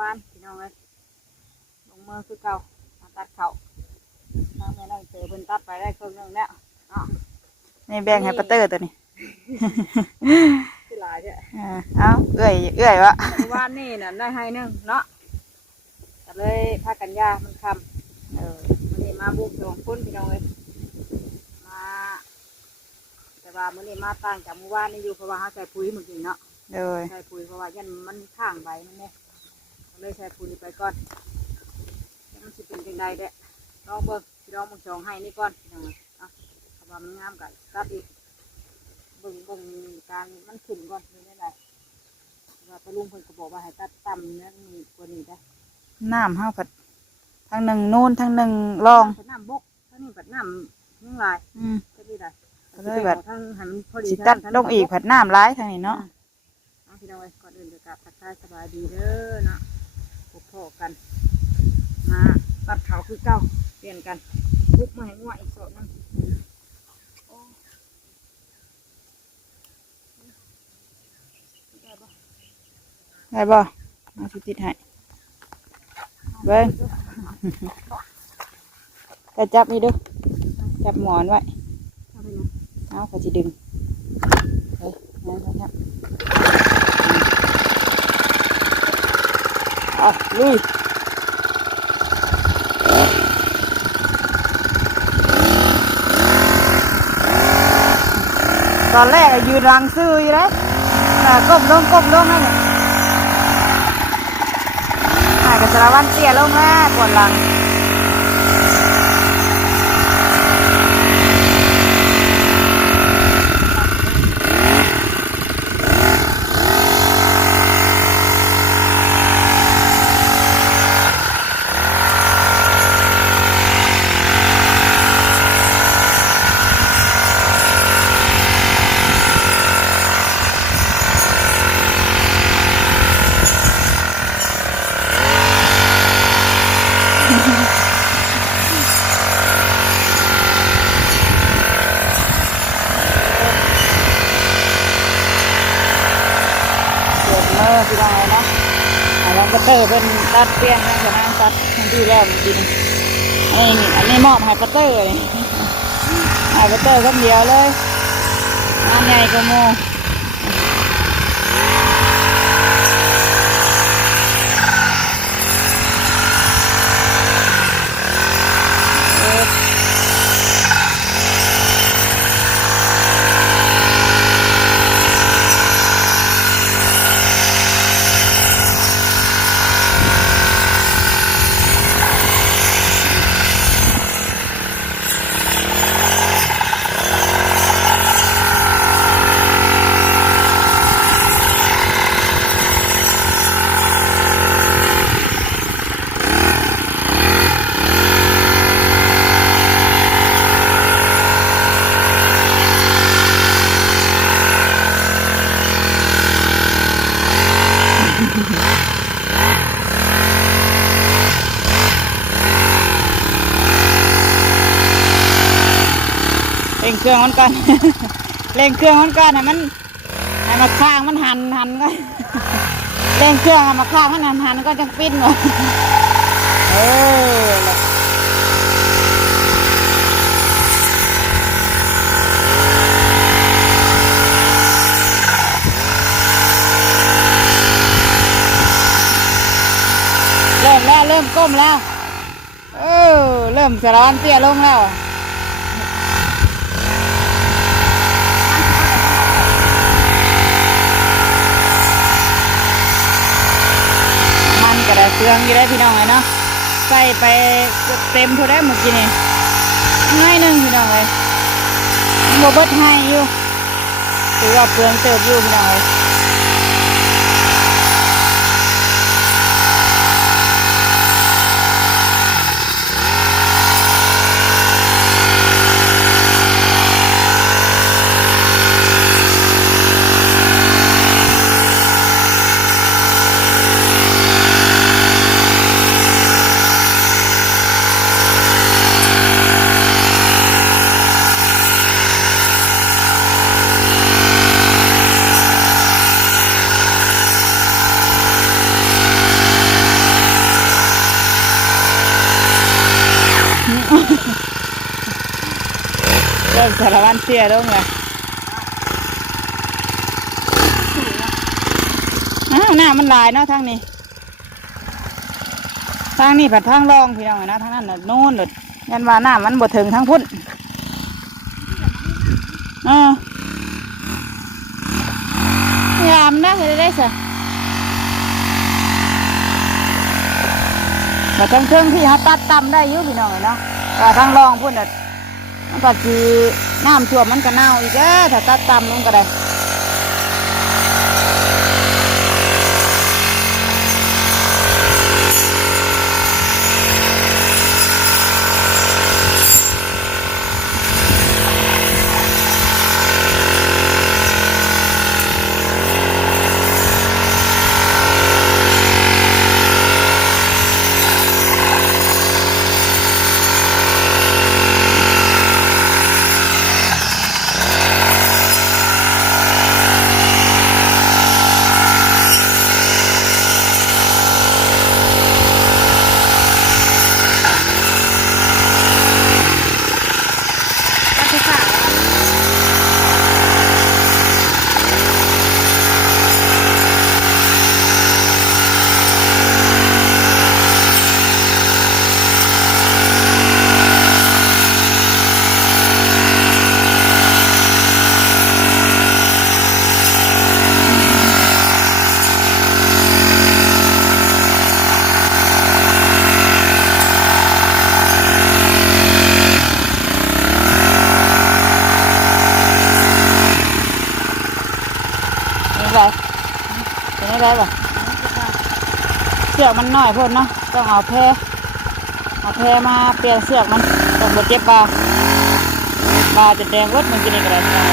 วานพี่น้องเลยลงมือคือเก่ามาตัดเข่าทางแม่น้องเต๋อเพิ่นตัดไปได้ครึ่งนึงแล้วนี่แบ่งให้ปาเตอร์ตัวนี้คือหลายเด้อเอาเอื้อยวะวานนี่น่ะได้ให้นึงเนาะก็เลยพากันยามันคำมื้อนี้มาบุก2คนพี่น้องเลยมาแต่ว่ามื้อนี้มาต่างจากเมื่อวานนี่อยู่เพราะว่าเฮาใส่ปุ๋ยเมื่อกี้เนาะใส่ปุ๋ยเพราะว่ายันมันข้างใบมันเนี่ยเลยใส่ปุ๋ยไปก่อนมันสิเป็นจังใดเด้อลองเบิ่งพี่น้องมึง2ให้นี่ก่อนพี่น้องเอาถ้าว่ามันงามก็ตัดอีกเบิ่งการมันขึ้นก่อนนี่ได้ว่าตะลุงเพิ่นก็บอกว่าให้ตัดต่ำนั่นนี่กว่านี้ได้น้ำห้าผัดทางหนึ่งนูนทางหนึ่งรองน้ำบกทางนี้ผัดน้ำยังลายก็ดีได้เลยแบบทางหันพอดีสิตัดลงอีกผัดน้ำร้ายทางนี้เนาะพี่น้องก่อนอื่นจะกลับทักทายสบายดีเด้อเนาะพบพ่อกันมาตัดเขาคือเก้าเปลี่ยนกันลุกมาให้ง่วงอีกสดนึงได้บ่มาสิติดให้เบิ้งแต่จับนี่ดูจับหมอนไว้เอาเขาจะดึงนะครับลุยตอนแรกยืนรังซื้ออยู่เลยก้มลงนั่นเนี่ยหายกับสารวัตรเตี้ยลงมาปวดหลังพี่น้องเนาะแล้วก็เตอร์เป็นตัดเปลี่ยนให้กับนางตัดทันทีแล้วจริงๆอันนี้มอบให้ปาเตอร์เลยให้ปาเตอร์คนเดียวเลยงานใหญ่ก็โมเร่งเครื่องมันก่อนเร่งเครื่องมันก่อนให้มาข้างมันหันก็เร่งเครื่องมาข้างมันหันก็จะปิ้นเลยเริ่มแล้วเริ่มก้มแล้วเริ่มสะร้อนเตี้ยลงแล้วกระดาษเครื่องอยู่ได้พี่น้องเลยเนาะใส่ไปเต็มทุกได้เมื่อกี้นี่ง่ายนึงพี่น้องเลยโมเบิร์ตให้อยู่ถือว่าเปลืองเติบอยู่พี่น้องเลย ริ่มสารวัตรเสียลงเลยหน้ามันลายเนาะทางนี้ผัดทางรองพี่น้องนะทางนั้นน่ะโน่นเลยยันว่าหน้ามันบ่ถึงทางพุ่นยามนะเคยได้สิแต่ทางเชิงที่เขาตัดต่ำได้ยุ่พี่น้องเนาะแต่ทางรองพุ่นน่ะมันก็คือน้ำท่วมมันก็เน่าอีกถ้าตัดต่ำลงก็ได้เป็นอะไรบ่เสือกมันน้อยพ่นเนาะต้องเอาแพมาเปลี่ยนเสือกมันต้องบดเจ็บปลาจะแดงวดมันกินอะไรกัน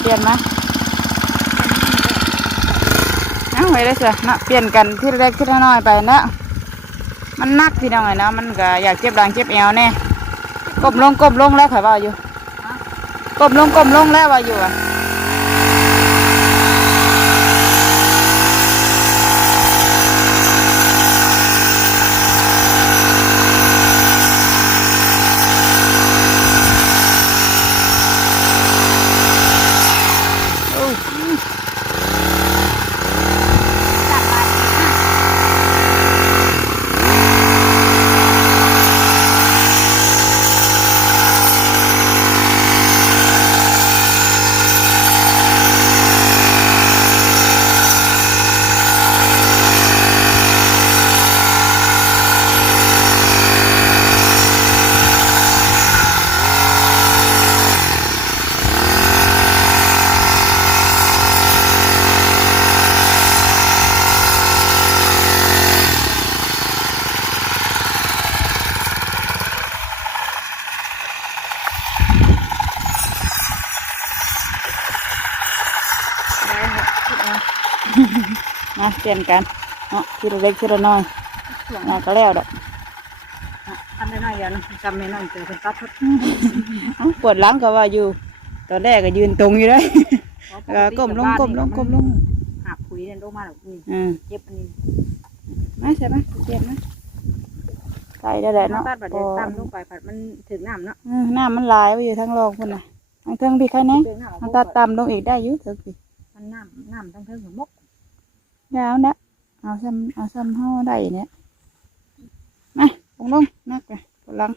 เปลี่ยนไหมไม่ได้เสียนะเปลี่ยนกันที่เล็กที่น้อยไปนะมันนักพี่น้องไงนะมันก็อยากเจ็บหลังเจ็บเอวแน่ก้มลงแล้วข่อยว่าอยู่ก้มลงแล้วว่าอยู่นะเปลี่ยนกันเนาะทีละเล็กทีละน้อยก็แล้วดอกทำได้น้อยยันจำไม่น้อยเจอเป็นตัดทุกปวดหลังก็ว่าอยู่ตอนแรกก็ยืนตรงอยู่เลยก้มลงหาปุ๋ยเนี่ยลงมาหรอกเจ็บอันนี้มาใช่ไหมเปลี่ยนไหมใส่ได้แหละเนาะตัดแบบเดียวตามลงไปผัดมันถึงน้ำเนาะน้ำมันลายไปอยู่ทั้งรองคนน่ะทั้งเทิงพี่ใครเนี่ยมันตัดตามลงอีกได้ยุ่งเถอะพี่มันน้ำทั้งเทิงหัวมกยาวนะเอาซ้ำห่อได้เนี่ยมาลงนักเลยกำลัง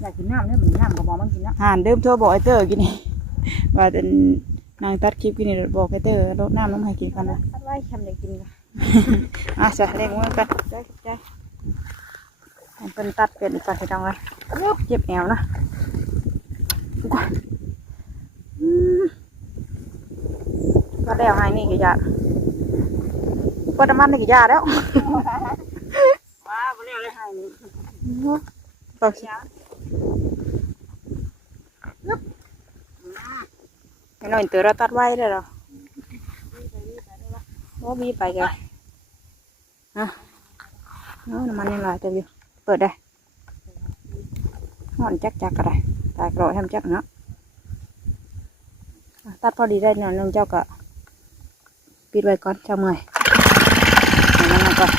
อยากกินน้ำเนี่ยมันน้ำกระบอกมันกินนะห่านเดิมโทรบอกไอเตอร์กินนี่ว่าแต่นางตัดคลิปกินนี่บอกไอเตอร์รดน้ำน้ำให้กินกันนะตัดไว้ทำอยากกินกันจะเรียกว่ากันใจเป็นตัดเป็นอีกการที่ต้องไว้เจ็บแอวนะก็แล้วให้นี่กี่ยาปวดมันนี่กี่ยาแล้ว บอกไม่น้อยเตือเราตัดไว้ได้หรอว่าบีไปกันฮะน้ำมันยังลายเต็มอยู่เปิดได้ห่อนจักก็ได้ตายกรอยทำจักเนาะตัดพอดีได้หน่อยนึงเจ้าก็ปิดไว้ก่อนเจ้าเมื่อยนั่นก่อน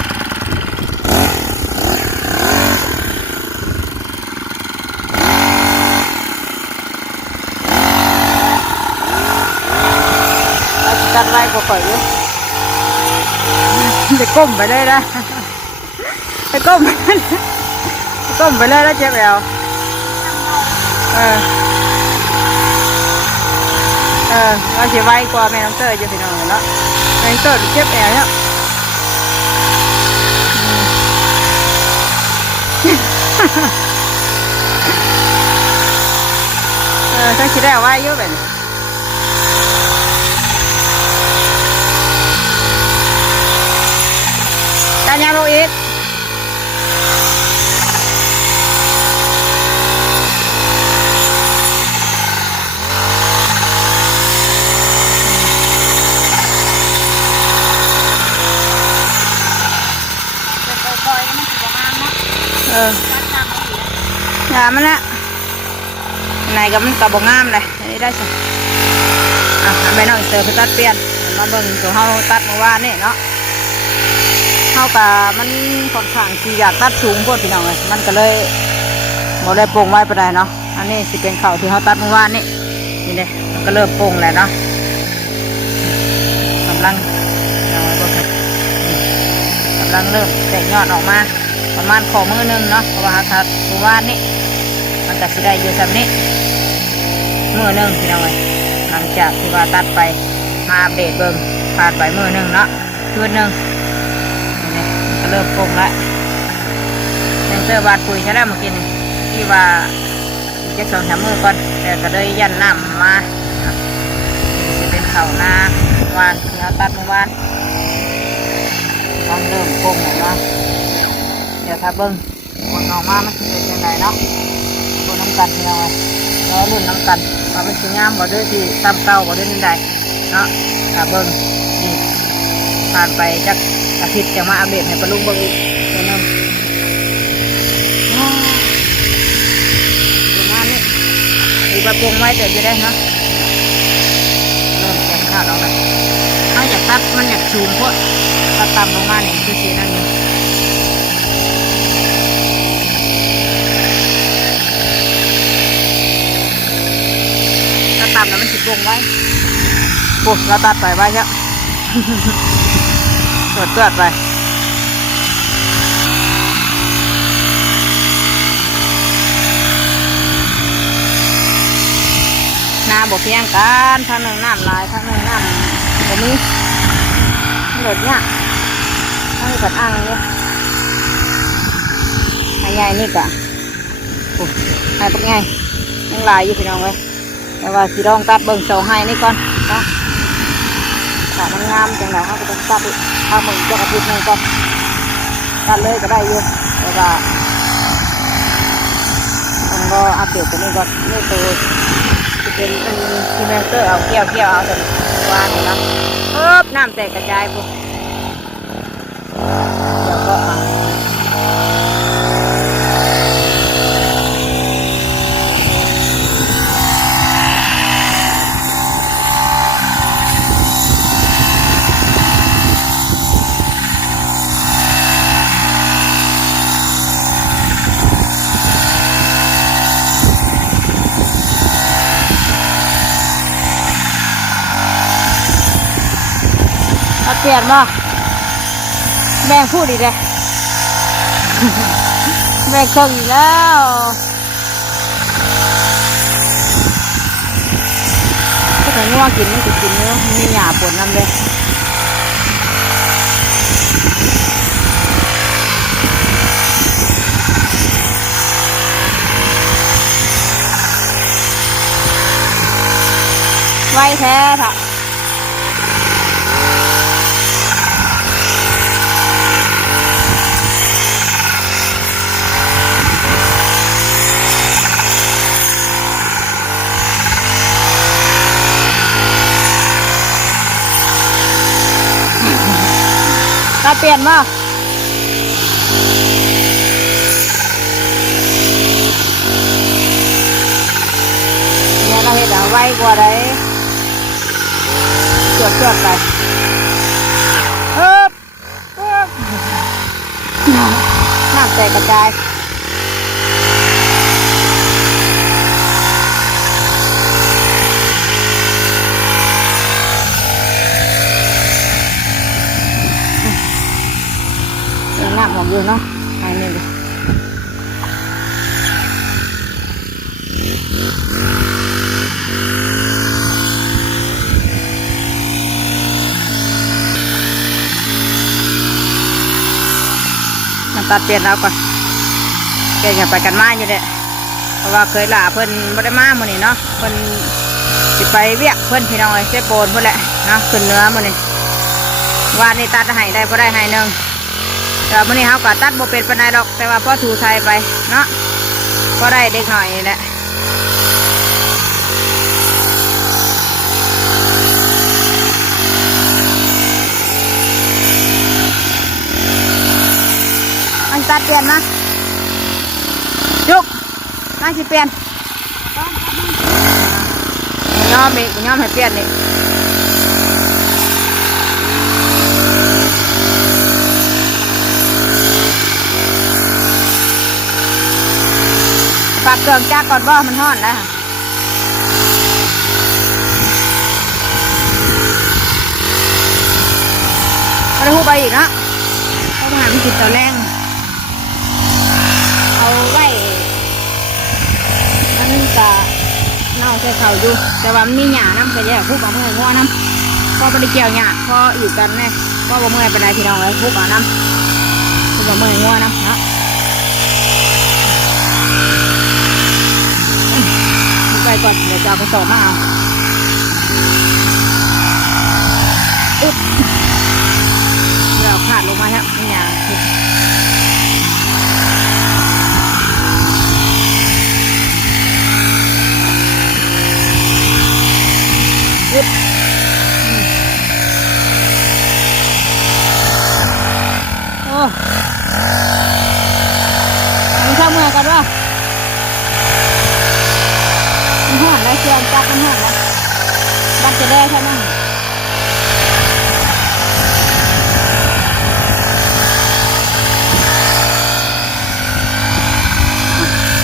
ตัดไว้ก็ปล่อยอยู่จะก้มไปเลยนะจะก้มไปเลยแล้วเจ็บแอวเราจะไวกว่าแม่น้องเตยจะพี่น้องเนาะแม่น้องเตยเจ็บแอวเนี่ยถ้าคิดได้ไว้เยอะแบบการยาโรอีกอย่ามันละไหนกับมันกับบงามเลยนี่ได้สิไม่น้องเตอไปตัดเปลี่ยนมาเบิ่งตัวเขาตัดเมื่อวานนี่เนาะเขากับมันค่อนข้างที่อยากตัดสูงกว่าพี่น้องเลยมันก็เลยโมได้โป่งไว้ไปได้เนาะอันนี้สิเป็นเข่าที่เขาตัดเมื่อวานนี่นี่เลยมันก็เริ่มโป่งแล้วเนาะกำลังเอาไว้บ่ครับกำลังเริ่มแตกยอดออกมาประมาณข้อมือนึงเนาะเพราะว่าตัดเมื่อวานนี่มันจะสิได้อยู่แบบนี้มือนึงพี่น้องเลยหลังจากที่ว่าตัดไปมาอัปเดตเบิ่งผ่านไปมือนึงเนาะคืนนึงนี่ก็เริ่มปรุงแล้วแตงเตอร์บาดปุ๋ยใช่แล้วเมื่อกี้นี่ที่ว่าจะ2-3 มือก่อนแต่ก็เลยยันน้ำมาจะเป็นเข่าหน้าวานที่เขาตัดเมื่อวานต้องเริ่มปรุงออกมาเดี๋ยวถ้าเบิ่งผลออกมามันจะเป็นยังไงเนาะบนน้ำกันพี่น้องเลยแล้วรุ่นน้ำกันว่ามันจะงามบ่ด้วยที่ตามเก่าบ่ด้วยนี่ใดเนาะถ้าเบิ่งนี่ผ่านไปจักอาทิตย์จะมาอัปเดตให้ปลุงเบิ่งอีกตัวนึงประมาณนี้ดูประปรุงไว้เดี๋ยวจะได้เนาะเริ่มแข็งข้าวน้องเลยถ้าอยากตัดมันอยากสูงพวกตัดต่ำลงมาเนี่ยคือสีนั่นนี่ตัดแล้วมันสิบวงไว้ปุ๊บเราตัดไปไว้ครับตรวจไปนาบกเพียงกันทางหนึ่งน้ำลายทางหนึ่งน้ำแบบนี้หลดเนี่ยทางนี้กัดอ่างเนี่ยไอ้ใหญ่นี่กะปุ๊บไอ้ปักใหญ่ยังลายอยู่พี่น้องเลยแต่ว่าสีรองตัดเบิ่งเสาให้นี่ก่อนเนาะถ้ามันงามจังไหนเขาก็ต้องตัดอีกถ้ามึงจะกระพุ้งนึงก่อนตัดเลยก็ได้อยู่แต่ว่าต้องรออัปเดตตัวนี้ก่อนนี่ตัวจะเป็นซีเมนเตอร์เอาเกี่ยวเอาแต่วางเลยนะน้ำแตกกระจายปุ๊บเดี๋ยวก็เปลี่ยนบ่แบ่งพูดอีกเลยแบ่งเครื่องอีกแล้วก็แต่งัวกินมันจะกินเนื้อมีหยาปวดน้ำเลยไว้แท้ค่ะ เปลี่ยนบ่เนี่ยเราเห็นไวกว่าได้จวดไปน้ำแตกกระจายน้ำหอมอยู่เนาะไอ้นี่ดิมันตัดเปลี่ยนเอาก่อนแกอย่าไปกันมาอยู่เด้เพราะว่าเคยหล่าเพิ่นบ่ได้มามื้อนี้เนาะเพิ่นสิไปเวียกเพิ่นพี่น้องเอ้ยเสโปนเพิ่นแหละเนาะขึ้นเนื้อมื้อนี้ว่านี่ตัดให้ได้บ่ได้ให้นึงแต่มื้อนี้เฮาก็ตัดบ่เป็นปานใดดอกแต่ว่าพอถูไทยไปเนาะก็ได้เด็กหน่อยนี่แหละอันตัดเปลี่ยนนะยุกน่าสิเปลี่ยนยอมอีกยอมให้เปลี่ยนนี่ฝากเครื่องจักรก่อนบ่มันฮ้อนนะก็ได้หูไปอีกเนาะเพราะว่ามันกินตัวแรงเอาไว้มันก็เน่าใส่เขาอยู่แต่ว่ามันมีหญ้าน้ำก็แยกพุกเอาเมื่อยง้อน้ำพอไปเกี่ยวหญ้าพออยู่กันแน่พอบ่เมื่อยเป็นไรพี่น้องเลยพุกเอาน้ำพุกเอาเมื่อยง้อน้ำเนาะไปก่อนเดี๋ยวจะเอากระสอบมาเอาเราขาดลงมาแล้วนี่ยโอ้ไม่เข้าเมื่อกันวะมันห่อนแล้วเชียร์จักมันห่อนแล้วบักจะได้ใช่ไหม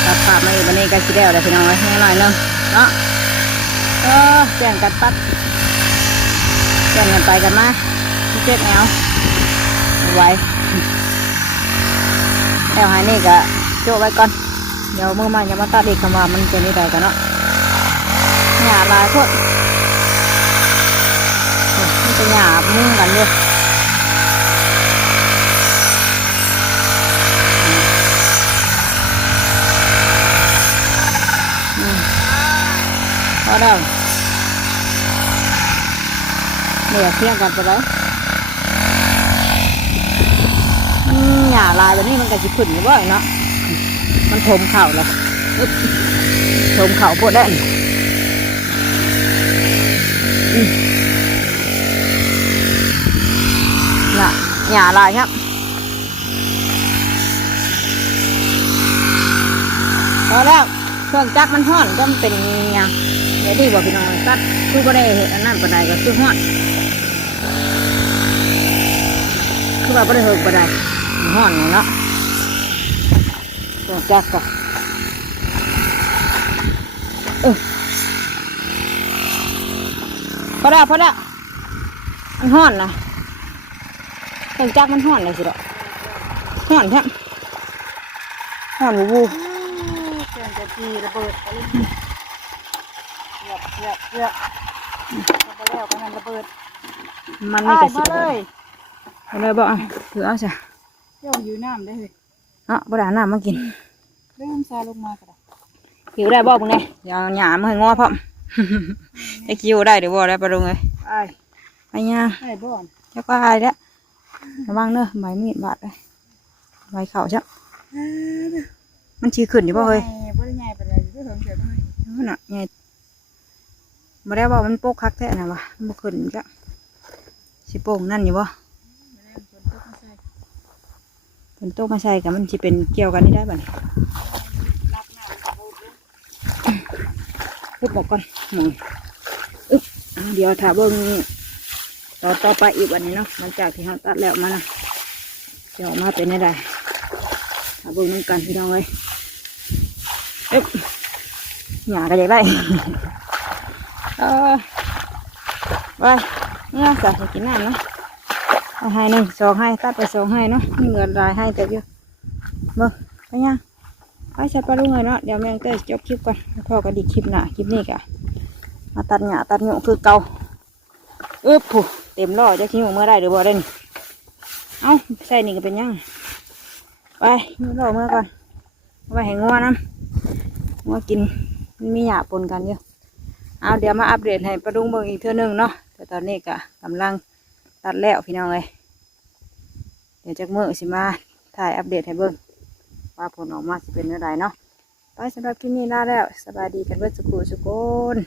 ตัดปากมาอีกวันนี้ก็ชิเดลได้พี่น้องไว้ให้หน่อยนึงเนาะแจ้งกันปัดแจ้งกันไปกันมาเจ็ดแอลไว้แอลหายนี่ก็โจ้ไว้ก่อนเดี๋ยวมือมันจะมาตัดอีกคำว่ามันจะนี่ได้กันเนาะหยาลายพวกมันจะหยาบมุ่งกันเลยพอแล้วเนี่ยเที่ยงกันไปเลยมันหยาลายแบบนี้มันก็จะขึ้นอยู่บ่อยเนาะมันถมเข่าเลยถมเข่าพวกได้น่ะหยาลายครับพอแล้วเครื่องจักรมันห่อนก็มันเป็นอย่างเดี๋ยวที่บอกพี่น้องตัดคือก็ได้เห็นอันนั้นปานใดก็คือห่อนคือว่าไม่ได้เหินปานใดห่อนเนาะเครื่องจักรก็พอแล้วมันห่อนนะเครื่องจักรมันห่อนเลยสิเด้อห่อนแท้ห่อนวูเครื่องจะจีระเบิดเยอะพอแล้วก็นั่นระเบิดมันไม่กระสิบเลยบอกถือเอาจ้ะโยมอยู่น้ำได้เลยบ่ได้น้ำมากินเริ่มซาลงมากระดาหิวได้บอกมึงไงอย่าหยามให้งอพร้อมไอ้คิวได้เดี๋ยวบอกได้ปะลุงเลยไอ้เนี่ยไอ้บ่อนเจ้าก็ไอ้แล้วระวังเนอะใบมีดบาดเลยใบเข่าใช่มันชี้ขึ้นอยู่ป่ะเฮ้ยบ่ได้ใหญ่ไปเลยก็เถิงเฉยเลยน่ะใหญ่บ่ได้บอกมันโป๊กคักแท้นะวะมันบ่ขึ้นจ้ะสิโป่งนั่นอยู่ป่ะ เป็นโต๊ะมาใส่กับมันจะเป็นเกี่ยวกันนี่ได้บ่เนี่ยอึบบอกก่อนหมุนอึบเดี๋ยวถ้าเบิ่งต่อไปอีกวันนี้เนาะหลังจากที่เราตัดแล้วมานะจะออกมาเป็นได้ถ้าเบิ่งน้ำกันพี่น้องเลยอึบหยาก็อยากได้ ไปเนี่ยใส่กินน้ำเนาะเอาให้หนึ่งสองให้ตัดไปสองให้เนาะมีเงินรายให้แต่เยอะเบิ่งไปยังไปใส่ปลาลูกเลยเนาะเดี๋ยวแม่งเต้จบคลิปก่อนแล้วพ่อก็ดีคลิปหน้าคลิปนี้กะมาตัดหญ้าตัดหยุ่งคือเก่าอึ๊บผู้เต็มล้อจะคิดว่าเมื่อได้หรือบ่ได้นี่เอ้าใส่นี่ก็เป็นยังไปมือล้อเมื่อก่อนเอาไปให้งัวน้ำงัวกินมีหญ้าปนกันเยอะเอาเดี๋ยวมาอัปเดตให้ปลาดุงเบิ่งอีกเท่านึงเนาะแต่ตอนนี้ก็กำลังตัดแล้วพี่น้องเลยเดี๋ยวจากมื้อสิมาถ่ายอัปเดตให้เบิ่งว่าผลออกมาจะเป็นเมื่อไรเนาะไปสำหรับที่นี่ลาแล้วสบายดีกันเบิดสุขุสุขน